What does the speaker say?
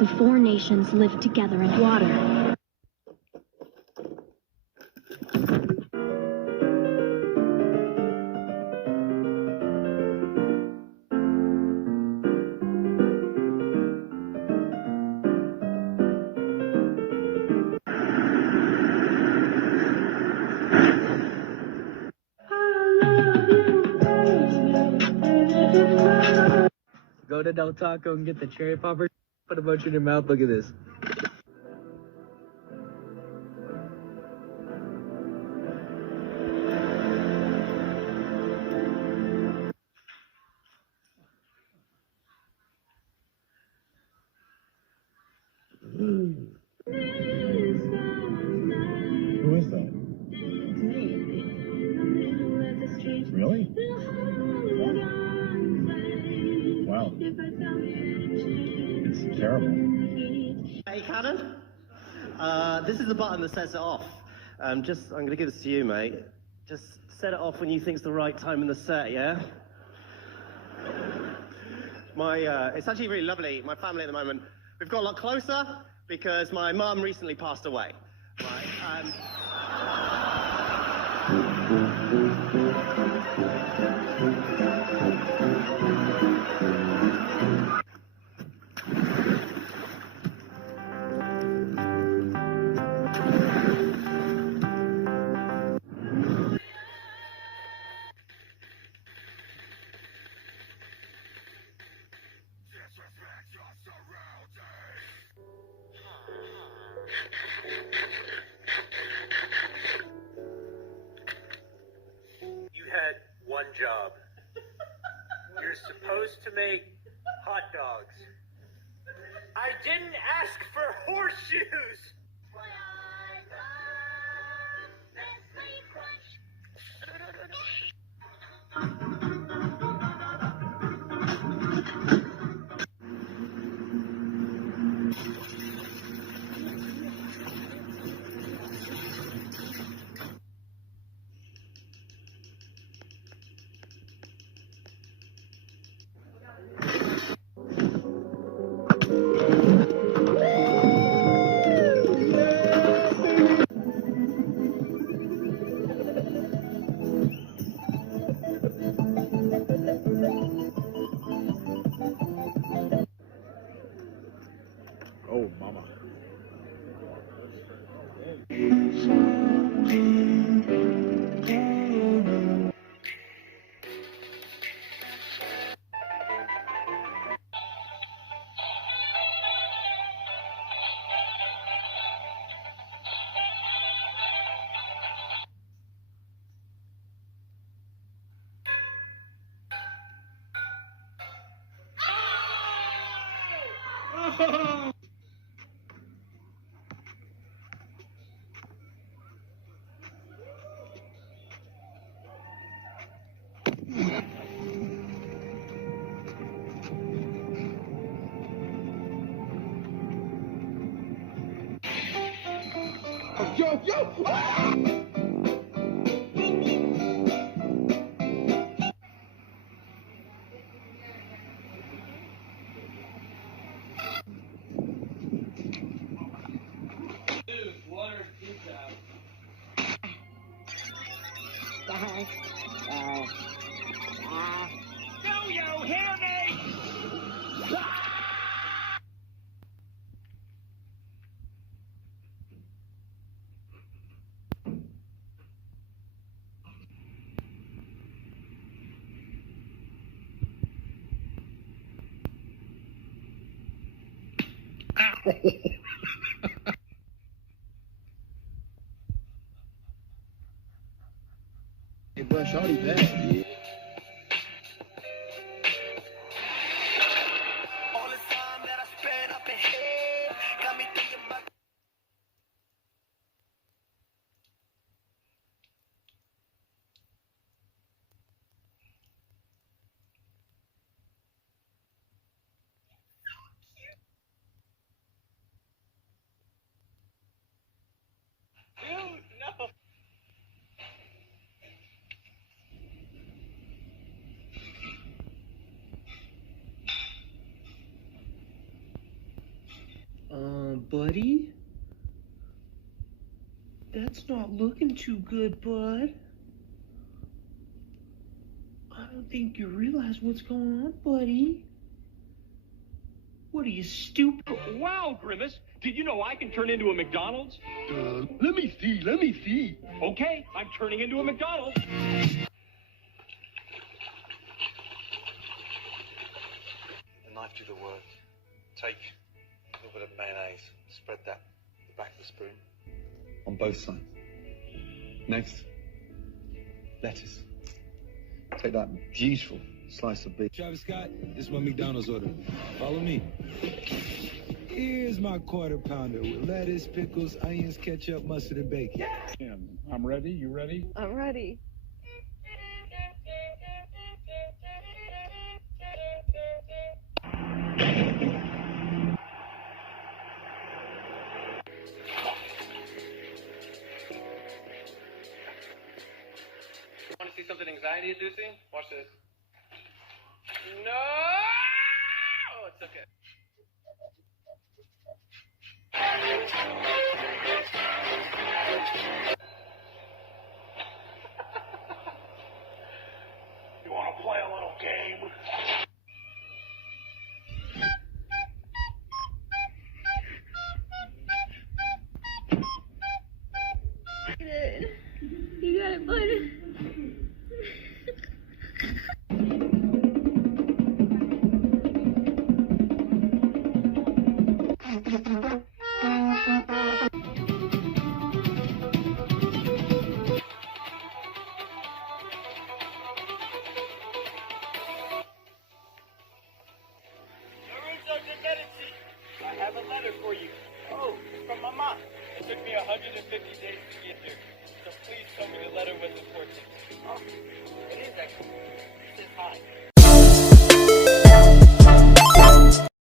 the four nations lived together in water. Go to Del Taco and get the cherry popper. Put a bunch in your mouth. Look at this. Who is that? Really? Wow. It's terrible. Hey, Cannon. This is the button that sets it off. I'm gonna give this to you, mate. Just set it off when you think it's the right time in the set, yeah? It's actually really lovely. My family at the moment, we've got a lot closer because my mum recently passed away. Right? You had one job. You're supposed to make hot dogs. I didn't ask for horseshoes! Oh, mama. Yo, yo! Ah! Do you hear me? Hey, bro, shawty bad. buddy? That's not looking too good, bud. I don't think you realize what's going on, buddy. What are you, stupid? Wow, Grimace! Did you know I can turn into a McDonald's? Let me see. Okay, I'm turning into a McDonald's. The knife do the work. Take a little bit of mayonnaise, spread that the back of the spoon on both sides. Next, lettuce. Take that beautiful slice of beef. Travis Scott, this is my McDonald's order. Follow me. Here's my quarter pounder with lettuce, pickles, onions, ketchup, mustard, and bacon. I'm ready. You ready? I'm ready. Want to see something anxiety-inducing? Watch this. No! Oh, it's okay. You want to play a little game? You got it, bud. I have a letter for you. Oh, from my mom. It took me 150 days to get here. So please tell me the letter was important. Oh, it is actually. It says hi.